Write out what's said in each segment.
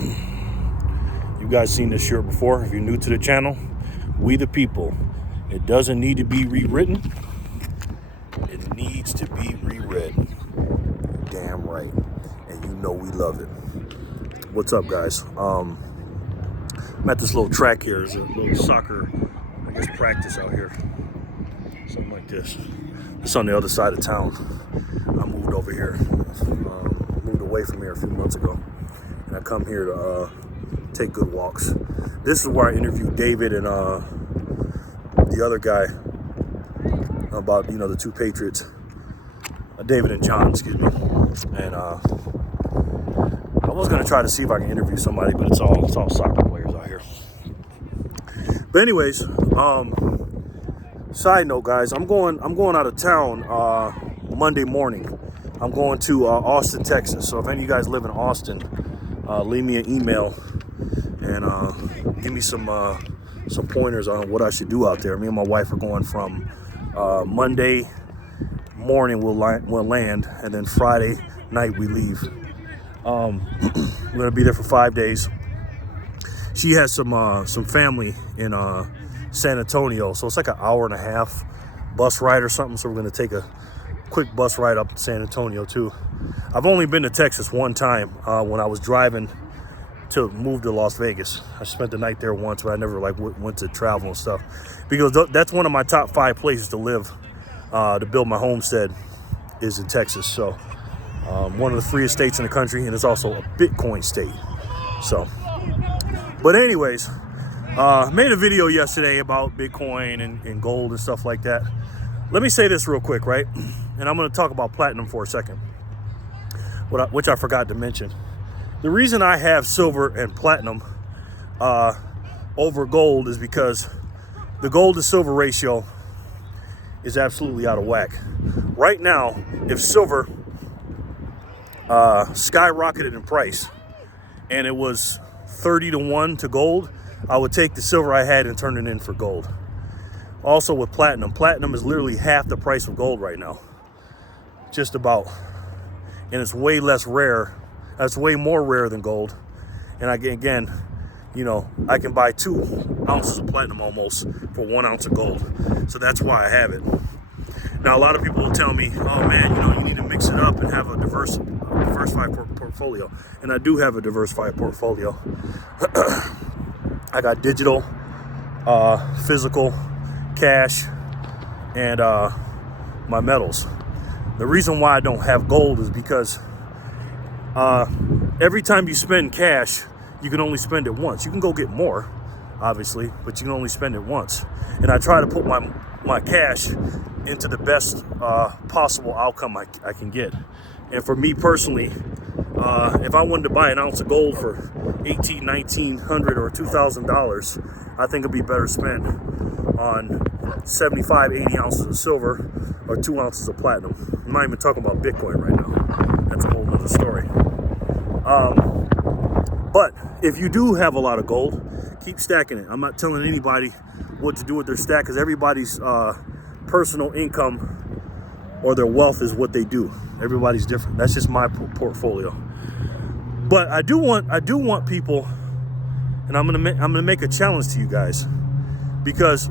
You guys seen this shirt before. If you're new to the channel, we the people. It doesn't need to be rewritten. It needs to be reread. Damn right. And you know we love it. What's up, guys? I'm at this little track here. There's a little soccer, I guess, practice out here. Something like this. It's on the other side of town. I moved over here. Moved away from here a few months ago. And I come here to take good walks. This is where I interviewed David and the other guy about, the two Patriots. David and John, excuse me. And I was gonna try to see if I can interview somebody, but it's all soccer players out here. But anyways, side note, guys, I'm going out of town Monday morning. I'm going to Austin, Texas. So if any of you guys live in Austin, leave me an email and give me some pointers on what I should do out there. Me and my wife are going from Monday morning. We'll land, and then Friday night we leave. We're gonna be there for 5 days. She has some family in San Antonio, so it's like an hour and a half bus ride or something. So we're gonna take a quick bus ride up to San Antonio too. I've only been to Texas one time when I was driving to move to Las Vegas. I spent the night there once, but I never went to travel and stuff, because that's one of my top 5 places to live, to build my homestead, is in Texas. So one of the freest states in the country, and it's also a Bitcoin state. So, but anyways, made a video yesterday about Bitcoin and gold and stuff like that. Let me say this real quick, right? And I'm going to talk about platinum for a second, which I forgot to mention. The reason I have silver and platinum over gold is because the gold to silver ratio is absolutely out of whack. Right now, if silver skyrocketed in price and it was 30-1 to gold, I would take the silver I had and turn it in for gold. Also with platinum is literally half the price of gold right now, just about, and it's way less rare. That's way more rare than gold. And again, I can buy 2 ounces of platinum almost for 1 ounce of gold. So that's why I have it. Now, a lot of people will tell me, oh man, you need to mix it up and have a diversified portfolio. And I do have a diversified portfolio. I got digital, physical, cash, and my metals. The reason why I don't have gold is because every time you spend cash, you can only spend it once. You can go get more, obviously, but you can only spend it once. And I try to put my cash into the best possible outcome I can get. And for me personally, if I wanted to buy an ounce of gold for $1,800, $1,900, or $2,000, I think it'd be better spent on 75, 80 ounces of silver or 2 ounces of platinum. I'm not even talking about Bitcoin right now. That's a whole nother story. But if you do have a lot of gold, keep stacking it. I'm not telling anybody what to do with their stack, because everybody's personal income or their wealth is what they do. Everybody's different. That's just my portfolio. But I do want people, and I'm gonna make a challenge to you guys, because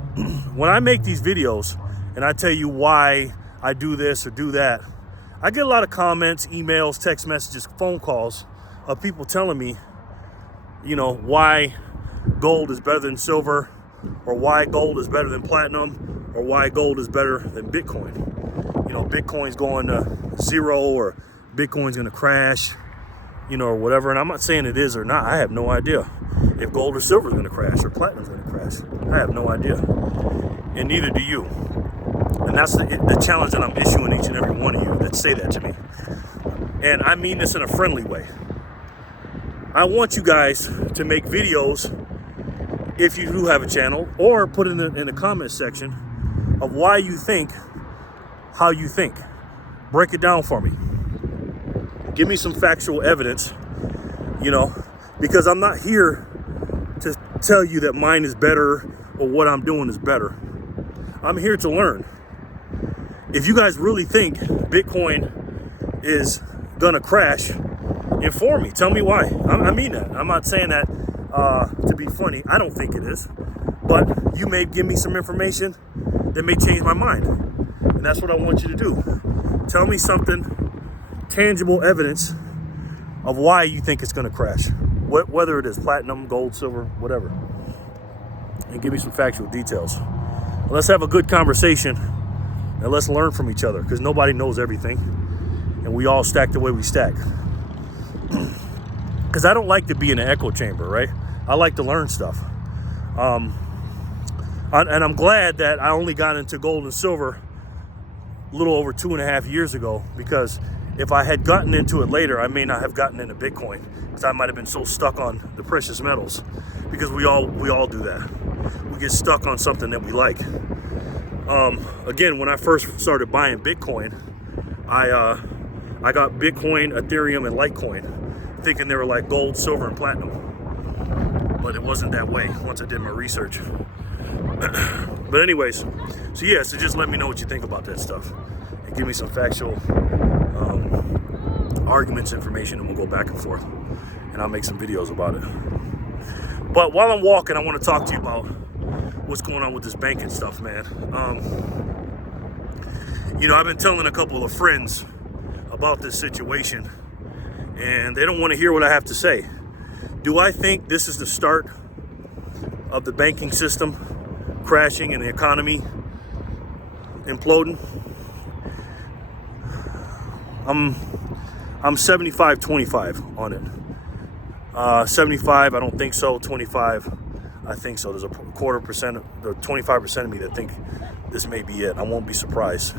when I make these videos and I tell you why I do this or do that, I get a lot of comments, emails, text messages, phone calls of people telling me, why gold is better than silver, or why gold is better than platinum, or why gold is better than Bitcoin. Bitcoin's going to 0, or Bitcoin's going to crash, or whatever. And I'm not saying it is or not. I have no idea if gold or silver is going to crash or platinum is going to crash. I have no idea. And neither do you. And that's the challenge that I'm issuing each and every one of you that say that to me. And I mean this in a friendly way. I want you guys to make videos, if you do have a channel, or put in the comment section of why you think how you think. Break it down for me. Give me some factual evidence, because I'm not here to tell you that mine is better or what I'm doing is better. I'm here to learn. If you guys really think Bitcoin is gonna crash, inform me. Tell me why. I mean that. I'm not saying that to be funny. I don't think it is. But you may give me some information that may change my mind. And that's what I want you to do. Tell me something, tangible evidence of why you think it's going to crash. Whether it is platinum, gold, silver, whatever. And give me some factual details. Let's have a good conversation and let's learn from each other, because nobody knows everything. And we all stack the way we stack. Because I don't like to be in an echo chamber, right? I like to learn stuff. And I'm glad that I only got into gold and silver a little over 2.5 years ago, because if I had gotten into it later, I may not have gotten into Bitcoin, because I might have been so stuck on the precious metals, because we all do that. We get stuck on something that we like. Again, when I first started buying Bitcoin, I got Bitcoin, Ethereum, and Litecoin, thinking they were like gold, silver, and platinum. But it wasn't that way once I did my research. But anyways, so just let me know what you think about that stuff. And give me some factual arguments, information, and we'll go back and forth. And I'll make some videos about it. But while I'm walking, I want to talk to you about what's going on with this banking stuff, man. I've been telling a couple of friends about this situation, and they don't want to hear what I have to say. Do I think this is the start of the banking system crashing and the economy imploding? I'm 75-25 on it. 75, I don't think so. 25, I think so. There's a 25%, the 25% of me that think this may be it. I won't be surprised.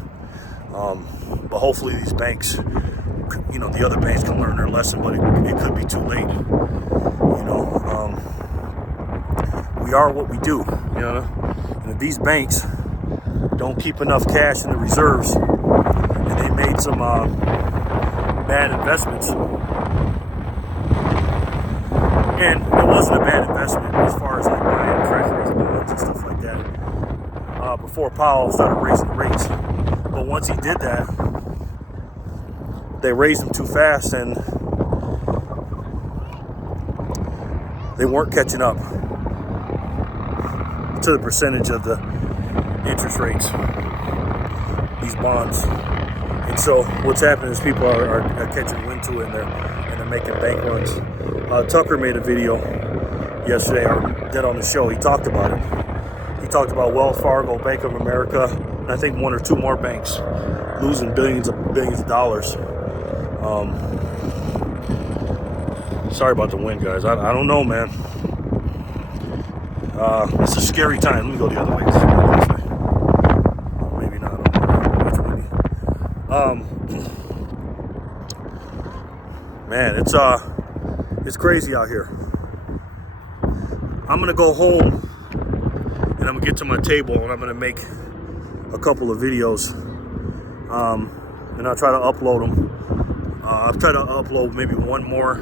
But hopefully these banks, the other banks can learn their lesson, but it could be too late. We are what we do, and if these banks don't keep enough cash in the reserves, and they made some bad investments, and it wasn't a bad investment as far as like buying treasuries, bonds, and stuff like that, before Powell started raising the rates. But once he did that, they raised them too fast, and they weren't catching up to the percentage of the interest rates, these bonds. And so what's happening is people are catching wind to it, and they're making bank runs. Tucker made a video yesterday, or did on the show. He talked about it. He talked about Wells Fargo, Bank of America, and I think one or two more banks losing billions of dollars. Sorry about the wind, guys. I don't know, man. It's a scary time. Let me go the other way. Maybe not. Man, it's crazy out here. I'm gonna go home and I'm gonna get to my table and I'm gonna make a couple of videos. And I'll try to upload them. I'll try to upload maybe one more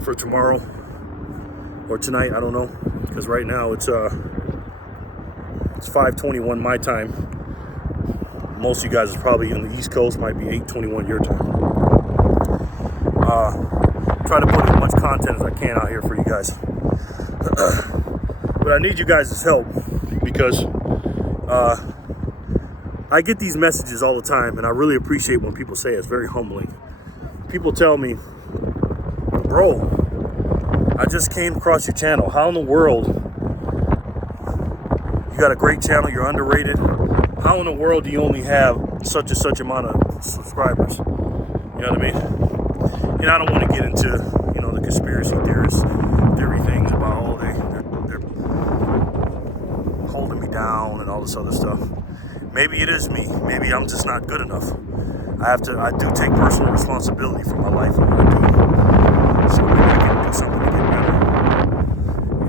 for tomorrow or tonight. I don't know, because right now it's 5:21 my time. Most of you guys is probably on the East Coast, might be 8:21 your time. Try to put as much content as I can out here for you guys. But I need you guys' help, because I get these messages all the time, and I really appreciate when people say it. It's very humbling. People tell me, bro, I just came across your channel. How in the world, you got a great channel, you're underrated. How in the world do you only have such and such amount of subscribers? You know what I mean? And I don't want to get into, the conspiracy theory things about, they're holding me down and all this other stuff. Maybe it is me. Maybe I'm just not good enough. I do take personal responsibility for my life and what I do. So maybe I can do something to get better.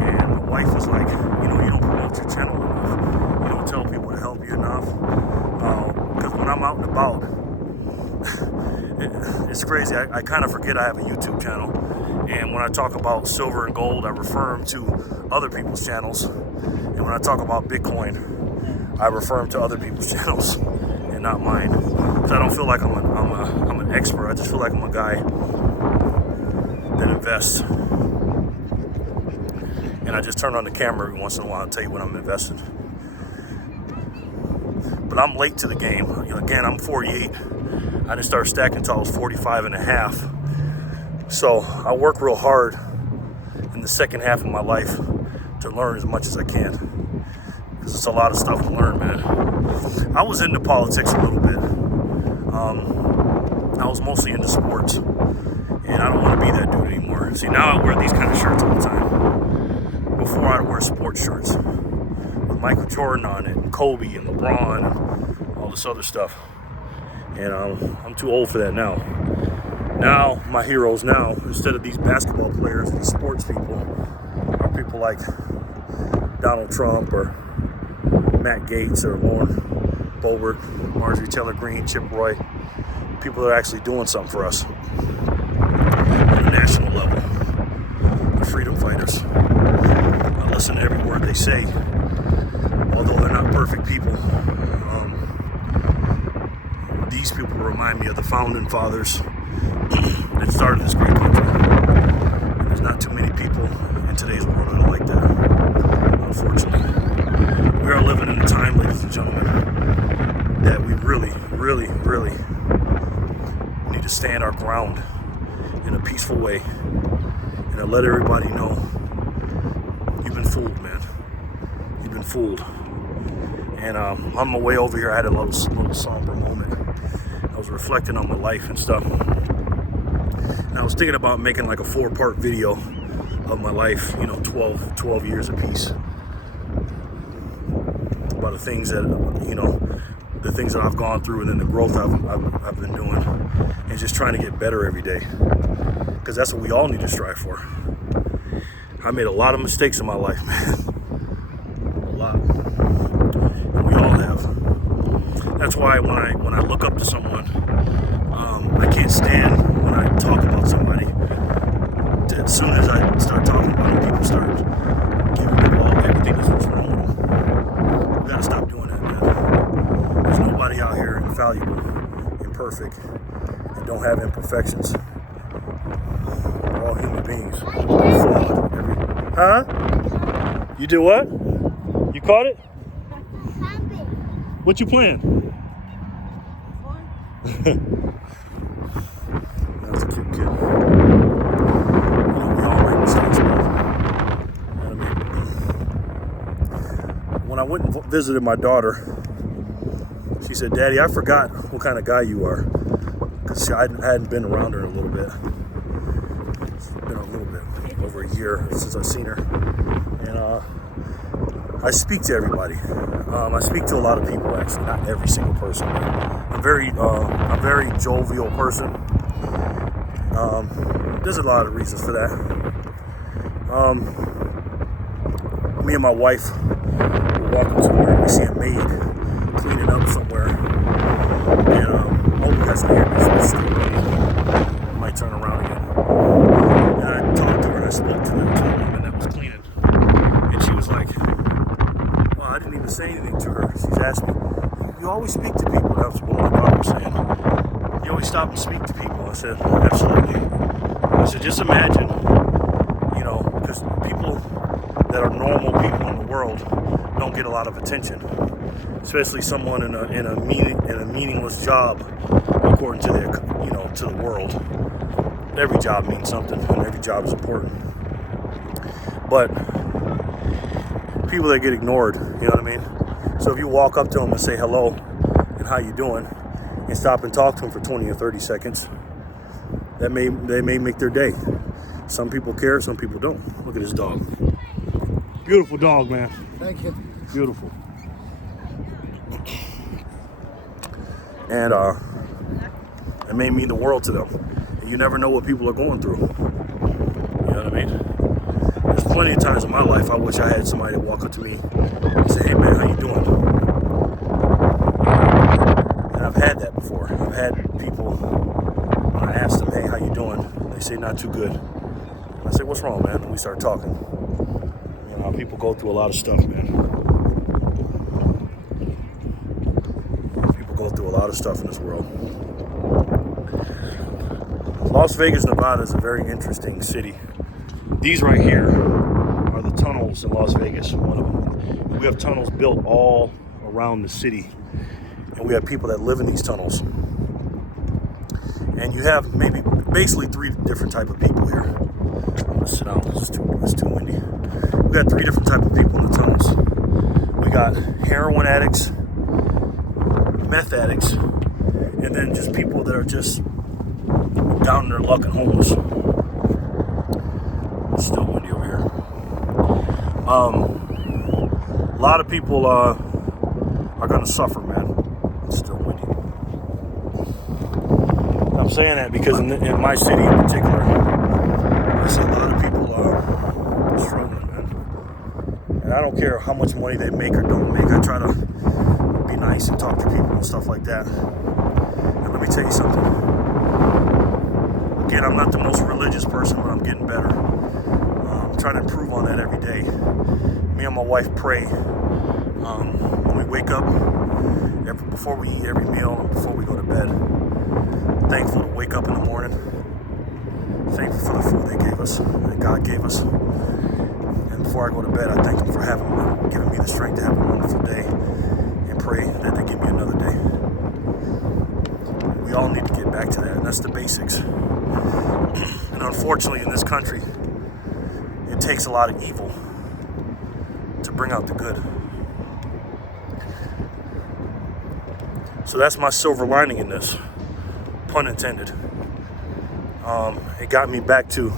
And my wife was like, you don't promote your channel enough. You don't tell people to help you enough. Because when I'm out and about, it's crazy. I kind of forget I have a YouTube channel. And when I talk about silver and gold, I refer them to other people's channels. And when I talk about Bitcoin, I refer them to other people's channels and not mine. Because I don't feel like I'm an expert. I just feel like I'm a guy that invests. And I just turn on the camera every once in a while and tell you when I'm investing. But I'm late to the game. You know, again, I'm 48. I didn't start stacking until I was 45 and a half. So I work real hard in the second half of my life to learn as much as I can. Because it's a lot of stuff to learn, man. I was into politics a little bit. I was mostly into sports. And I don't want to be that dude anymore. See, now I wear these kind of shirts all the time. Before I'd wear sports shirts with Michael Jordan on it, and Kobe and LeBron and all this other stuff. And I'm too old for that now. Now, my heroes now, instead of these basketball players, these sports people, are people like Donald Trump or Matt Gaetz or Lauren Boebert, Marjorie Taylor Greene, Chip Roy, people that are actually doing something for us on a national level. The freedom fighters. I listen to every word they say, although they're not perfect people. These people remind me of the founding fathers that started this great country. And there's not too many people in today's world that are like that, unfortunately. We are living in a time, ladies and gentlemen, that we really, really, really need to stand our ground in a peaceful way and to let everybody know you've been fooled, man. You've been fooled. And on my way over here, I had a little somber moment. I was reflecting on my life and stuff. And I was thinking about making like a 4-part video of my life, 12 years apiece. About the things that, the things that I've gone through and then the growth I've been doing. And just trying to get better every day. Because that's what we all need to strive for. I made a lot of mistakes in my life, man. A lot. And we all have. That's why when I look up to someone, I can't stand when I talk about somebody. As soon as I start talking about them, people start giving me everything that's what's wrong with them. We gotta stop doing that, man. There's nobody out here infallible, imperfect, and don't have imperfections. We're all human beings. Flawed. Huh? You did what? You caught it? What you playing? That's a cute kid. We all make mistakes, man. When I went and visited my daughter, she said, "Daddy, I forgot what kind of guy you are." Because I hadn't been around her in a little bit. It's been a little bit, over a year since I've seen her. And I speak to everybody. I speak to a lot of people, actually, not every single person. I'm very jovial person. There's a lot of reasons for that. Me and my wife will walk into where we see a maid cleaning up somewhere. And I hope you guys can hear me. I might turn around again. And I talked to her and I spoke to the woman that was cleaning. And she was like, well, I didn't even say anything to her. She's asked me, you always speak to people. That's what my daughter was saying. You always stop and speak to people. I said, absolutely. I said, just imagine, because people that are normal people in the world don't get a lot of attention, especially someone in a meaningless job, according to their, to the world. Every job means something, and every job is important. But people that get ignored, you know what I mean? So if you walk up to them and say hello and how you doing, and stop and talk to them for 20 or 30 seconds, they may make their day. Some people care, some people don't. Look at this dog. Beautiful dog, man. Thank you. Beautiful. And it may mean the world to them. And you never know what people are going through. You know what I mean? There's plenty of times in my life I wish I had somebody to walk up to me and say, hey man, how you doing? And I've had that before. I've had people, when I ask them, hey, how you doing? They say, not too good. I say, what's wrong, man? And we start talking. People go through a lot of stuff, man. People go through a lot of stuff in this world. Las Vegas, Nevada is a very interesting city. These right here are the tunnels in Las Vegas, one of them. We have tunnels built all around the city, and we have people that live in these tunnels. And you have basically three different type of people here. I'm gonna sit down because it's too windy. We got three different type of people in the tunnels. We got heroin addicts, meth addicts, and then just people that are just down in their luck and homeless. It's still windy over here. A lot of people are gonna suffer, man. It's still windy. I'm saying that because in my city in particular, I see a lot of people struggling, man. And I don't care how much money they make or don't make. I try to be nice and talk to people and stuff like that. And let me tell you something. Again, I'm not the most religious person, but I'm getting better. I'm trying to improve on that every day. Me and my wife pray when we wake up, before we eat every meal, and before we go to bed. Thankful to wake up in the morning. Thankful for the food they gave us, that God gave us. And before I go to bed, I thank Him for giving me the strength to have a wonderful day, and pray that they give me another day. We all need to get back to that, and that's the basics. And unfortunately, in this country, it takes a lot of evil to bring out the good. So that's my silver lining in this, pun intended. It got me back to,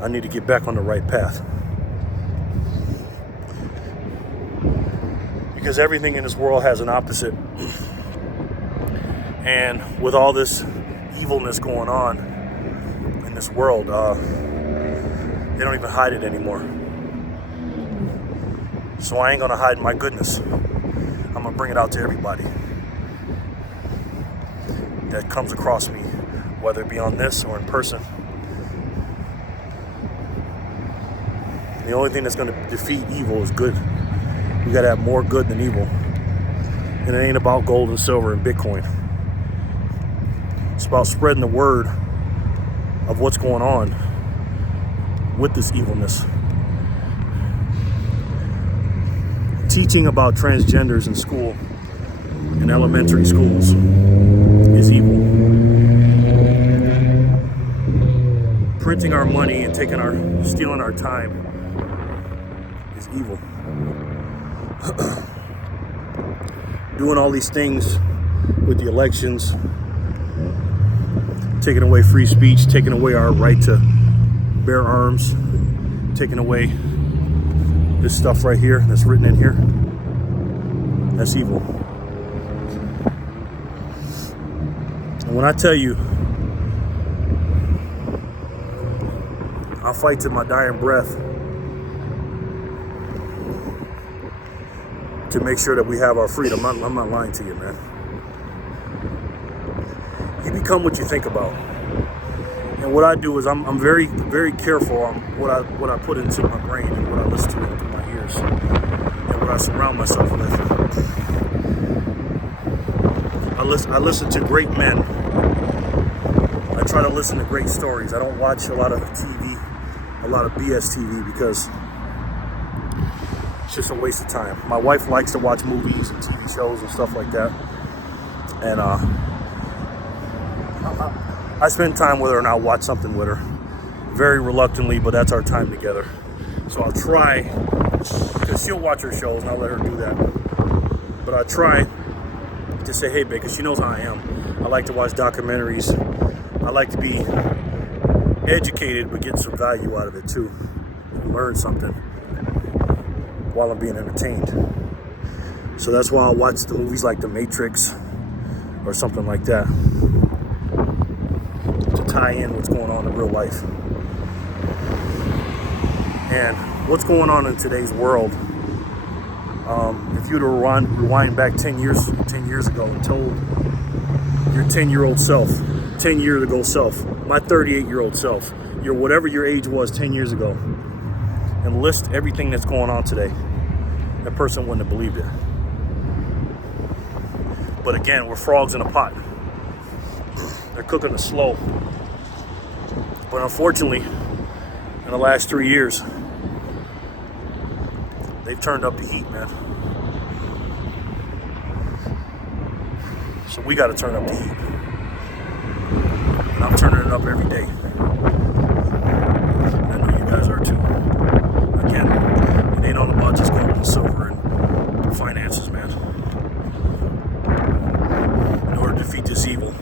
I need to get back on the right path. Because everything in this world has an opposite. And with all this evilness going on in this world, they don't even hide it anymore. So I ain't gonna hide my goodness. I'm gonna bring it out to everybody that comes across me, whether it be on this or in person. The only thing that's gonna defeat evil is good. We gotta have more good than evil. And it ain't about gold and silver and Bitcoin. It's about spreading the word of what's going on with this evilness. Teaching about transgenders in school, in elementary schools, is evil. Printing our money and stealing our time is evil. Doing all these things with the elections, taking away free speech, taking away our right to bear arms, taking away this stuff right here that's written in here, that's evil. And when I tell you, I'll fight to my dying breath to make sure that we have our freedom. I'm not lying to you, man. You become what you think about. And what I do is I'm very, very careful on what I put into my brain and what I listen to into my ears and what I surround myself with. I listen to great men. I try to listen to great stories. I don't watch a lot of TV, a lot of BS TV, because it's just a waste of time. My wife likes to watch movies and TV shows and stuff like that. And I spend time with her and I'll watch something with her. Very reluctantly, but that's our time together. So I'll try, because she'll watch her shows and I'll let her do that. But I try to say, hey, babe, because she knows how I am. I like to watch documentaries. I like to be educated, but get some value out of it too. Learn something while I'm being entertained. So that's why I watch the movies like The Matrix or something like that, to tie in what's going on in real life. And what's going on in today's world, if you were to rewind back 10 years ago and told your 10-year-old self, 10 years ago self, my 38-year-old self, your whatever your age was 10 years ago, and list everything that's going on today, that person wouldn't have believed it. But again, we're frogs in a pot. They're cooking us slow. But unfortunately, in the last 3 years, they've turned up the heat, man. So we got to turn up the heat. And I'm turning it up every day. And I know you guys are too. Again, it ain't all about just gold and silver and finances, man. In order to defeat this evil,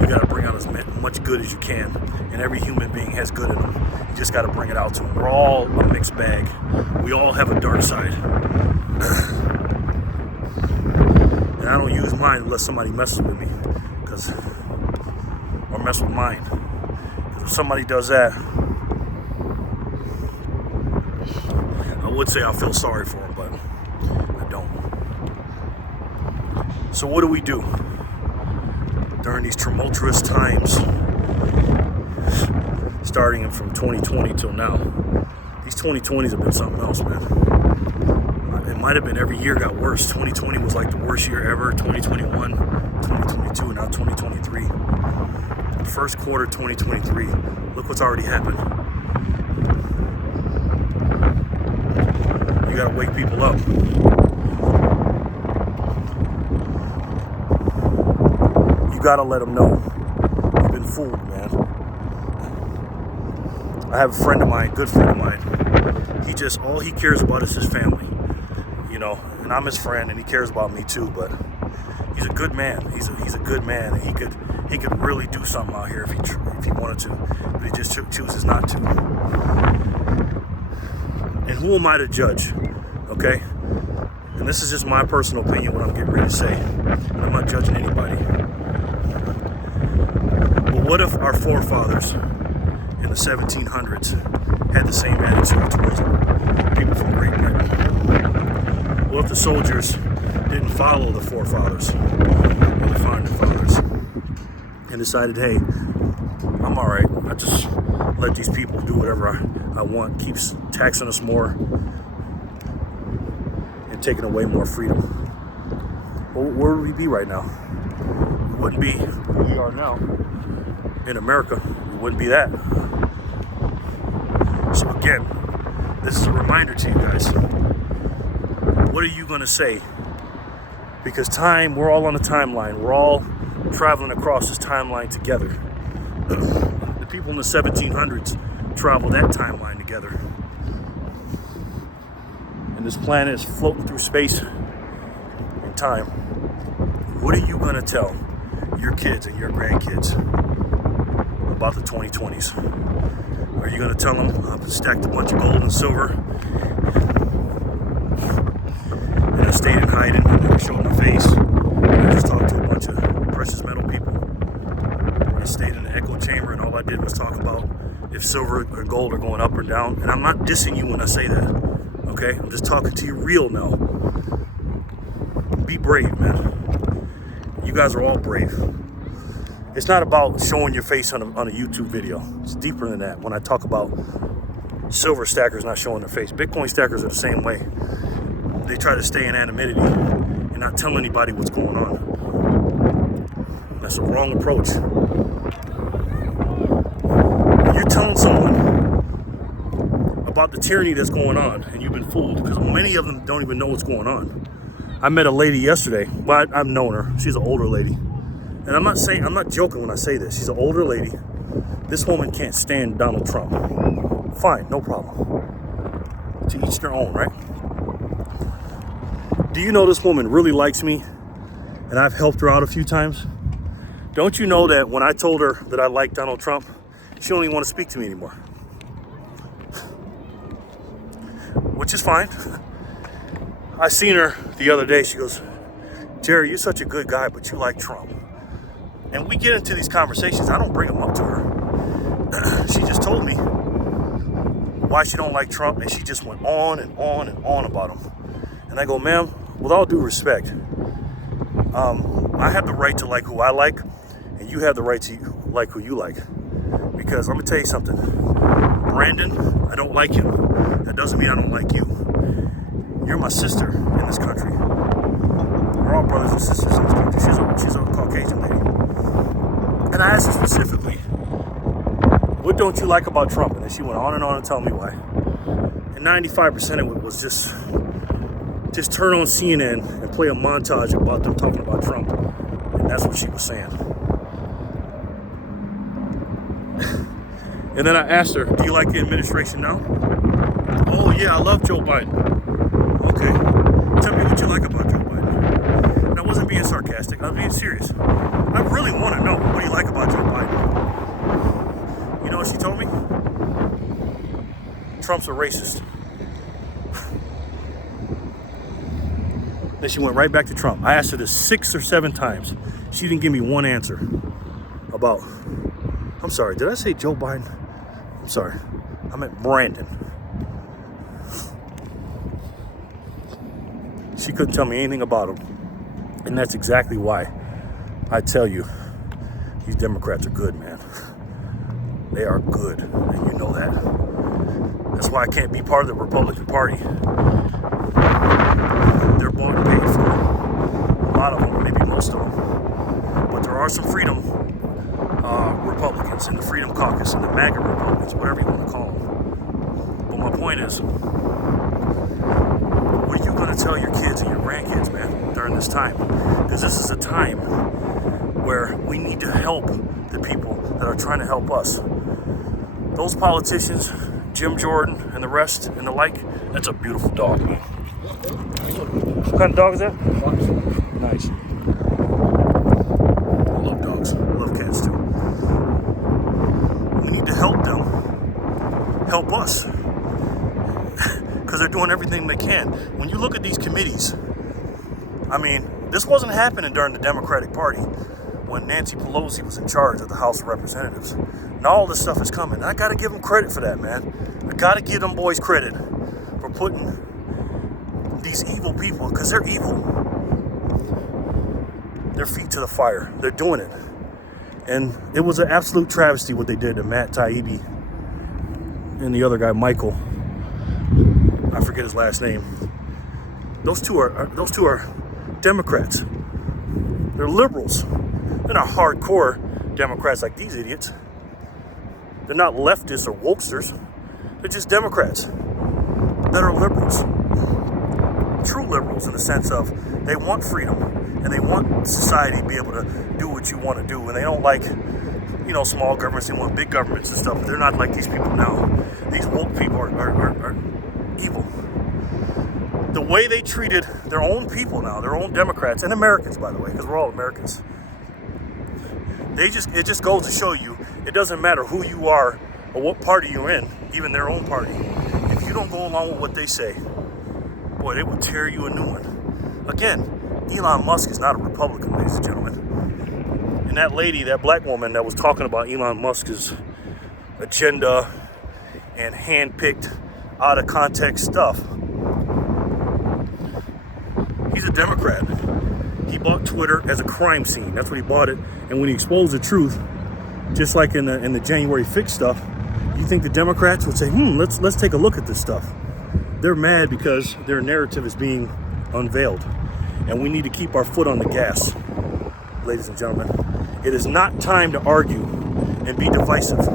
you got to bring out as much good as you can. And every human being has good in them. You just got to bring it out to them. We're all a mixed bag. We all have a dark side. And I don't use mine unless somebody messes with me. Or mess with mine. Because if somebody does that, I would say I feel sorry for them, but I don't. So what do we do during these tumultuous times, starting from 2020 till now? These 2020s have been something else, man. It might have been every year got worse. 2020 was like the worst year ever. 2021, 2022, and now 2023. First quarter 2023. Look what's already happened. You gotta wake people up. You gotta let them know you've been fooled, man. I have a friend of mine, good friend of mine. All he cares about is his family, you know. And I'm his friend, and he cares about me too. But he's a good man. He's a good man, and he could really do something out here if he wanted to, but he just chooses not to. And who am I to judge? Okay? And this is just my personal opinion, what I'm getting ready to say. I'm not judging anybody. But what if our forefathers in the 1700s had the same attitude towards people from Great Britain? What if the soldiers didn't follow the forefathers or the founding fathers and decided, hey, I'm all right. I just let these people do whatever I want, keeps taxing us more and taking away more freedom? Well, where would we be right now? We wouldn't be where we are now. In America, we wouldn't be that. So again, this is a reminder to you guys. What are you going to say? Because we're all on a timeline. We're all traveling across this timeline together. The people in the 1700s traveled that timeline together. And this planet is floating through space and time. What are you going to tell your kids and your grandkids about the 2020s? Are you going to tell them I've stacked a bunch of gold and silver and I stayed in hiding and never showed my face? And I just talked to a bunch of precious metal people. I stayed in the echo chamber and all I did was talk about if silver or gold are going up or down. And I'm not dissing you when I say that, okay? I'm just talking to you real now. Be brave, man. You guys are all brave. It's not about showing your face on a YouTube video. It's deeper than that. When I talk about silver stackers not showing their face, Bitcoin stackers are the same way. They try to stay in anonymity and not tell anybody what's going on. That's a wrong approach. When you're telling someone about the tyranny that's going on and you've been fooled, because many of them don't even know what's going on. I met a lady yesterday. Well, I've known her. She's an older lady. And I'm not joking when I say this. She's an older lady. This woman can't stand Donald Trump. Fine, no problem. To each their own, right? Do you know this woman really likes me? And I've helped her out a few times. Don't you know that when I told her that I like Donald Trump, she don't even want to speak to me anymore? Which is fine. I seen her the other day. She goes, Jerry, you're such a good guy, but you like Trump. And we get into these conversations. I don't bring them up to her. She just told me why she don't like Trump, and she just went on and on and on about him. And I go, ma'am, with all due respect, I have the right to like who I like, and you have the right to like who you like. Because I'm gonna tell you something. Brandon, I don't like him. That doesn't mean I don't like you. You're my sister in this country. We're all brothers and sisters in this country. She's a Caucasian lady. And I asked her specifically, what don't you like about Trump? And then she went on and tell me why. And 95% of it was just turn on CNN and play a montage about them talking about Trump. And that's what she was saying. And then I asked her, do you like the administration now? Oh yeah, I love Joe Biden. Okay, tell me what you like about Joe Biden. And I wasn't being sarcastic, I was being serious. I really want to know, what do you like about Joe Biden? You know what she told me? Trump's a racist. Then she went right back to Trump. I asked her this 6 or 7 times. She didn't give me one answer about, I'm sorry, did I say Joe Biden? I'm sorry, I meant Brandon. She couldn't tell me anything about him. And that's exactly why I tell you, these Democrats are good, man. They are good, and you know that. That's why I can't be part of the Republican Party. They're bought and paid for. A lot of them, maybe most of them. But there are some freedom Republicans in the Freedom Caucus and the MAGA Republicans, whatever you want to call them. But my point is, what are you going to tell your kids and your grandkids, man, during this time? Because this is a time where we need to help the people that are trying to help us. Those politicians, Jim Jordan and the rest and the like, that's a beautiful dog, man. What kind of dog is that? Nice. I love dogs. I love cats too. We need to help them help us. Because they're doing everything they can. When you look at these committees, I mean, this wasn't happening during the Democratic Party when Nancy Pelosi was in charge of the House of Representatives. Now all this stuff is coming. And I got to give them credit for that, man. I got to give them boys credit for putting these evil people, because they're evil, their feet to the fire. They're doing it. And it was an absolute travesty what they did to Matt Taibbi and the other guy, Michael. I forget his last name. Those two are Democrats. They're liberals. They're not hardcore Democrats like these idiots. They're not leftists or wokesters. They're just Democrats that are liberals. True liberals in the sense of they want freedom and they want society to be able to do what you want to do. And they don't like, small governments. They want big governments and stuff. But they're not like these people now. These woke people are evil. The way they treated their own people now, their own Democrats and Americans, by the way, because we're all Americans. It just goes to show you, it doesn't matter who you are or what party you're in, even their own party. If you don't go along with what they say, boy, they will tear you a new one. Again, Elon Musk is not a Republican, ladies and gentlemen. And that lady, that black woman that was talking about Elon Musk's agenda and hand-picked, out of context stuff. He's a Democrat. He bought Twitter as a crime scene. That's what he bought it. And when he exposed the truth, just like in the January 6th stuff, you think the Democrats would say, let's take a look at this stuff. They're mad because their narrative is being unveiled. And we need to keep our foot on the gas, ladies and gentlemen. It is not time to argue and be divisive.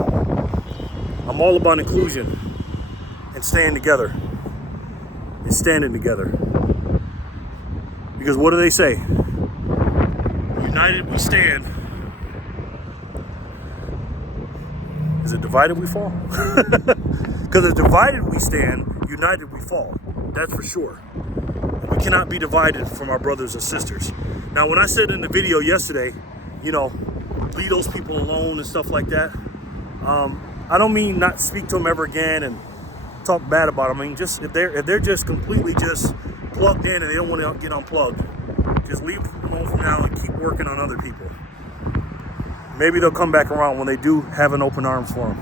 I'm all about inclusion and staying together and standing together. Because what do they say? United we stand. Is it divided we fall? Because if divided we stand, united we fall. That's for sure. We cannot be divided from our brothers and sisters. Now, when I said in the video yesterday, leave those people alone and stuff like that, I don't mean not speak to them ever again and talk bad about them. I mean, just if they're just completely just plugged in and they don't want to get unplugged, just leave them alone from now and keep working on other people. Maybe they'll come back around when they do have an open arms for them.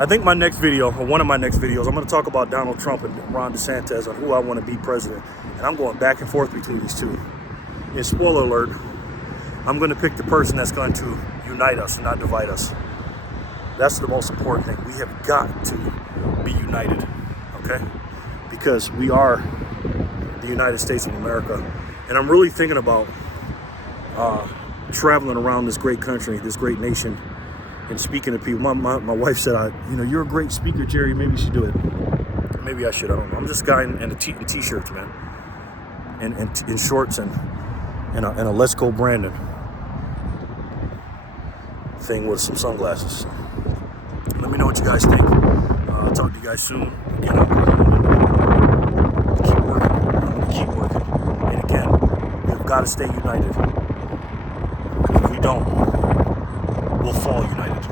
I think my next video, or one of my next videos, I'm going to talk about Donald Trump and Ron DeSantis on who I want to be president. And I'm going back and forth between these two. And spoiler alert, I'm going to pick the person that's going to unite us and not divide us. That's the most important thing. We have got to be united, okay? Because we are the United States of America. And I'm really thinking about traveling around this great country, this great nation, and speaking to people. My wife said, you're a great speaker, Jerry. Maybe you should do it. Maybe I should. I don't know. I'm just a guy in t-shirts, man, and in shorts and a Let's Go Brandon thing with some sunglasses. Let me know what you guys think. I'll talk to you guys soon. Again, I'm keep working. And again, we've got to stay united. Because if we don't, we'll fall united.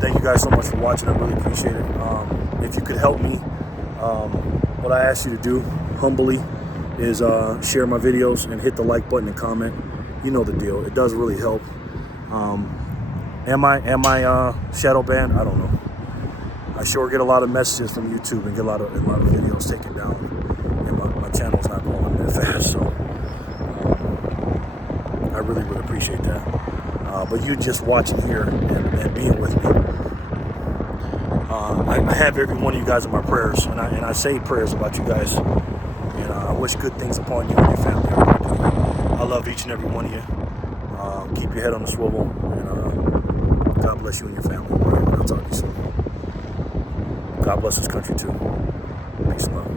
Thank you guys so much for watching. I really appreciate it. If you could help me, what I ask you to do, humbly, is share my videos and hit the like button and comment. You know the deal. It does really help. Am I shadow banned? I don't know. I sure get a lot of messages from YouTube and get a lot of videos taken down, and my channel's not growing that fast. So I really would appreciate that. But you just watching here and being with me. I have every one of you guys in my prayers, and I say prayers about you guys. And I wish good things upon you and your family. I love each and every one of you. Keep your head on the swivel, and God bless you and your family. I'll talk to you soon. God bless this country too. Peace and love.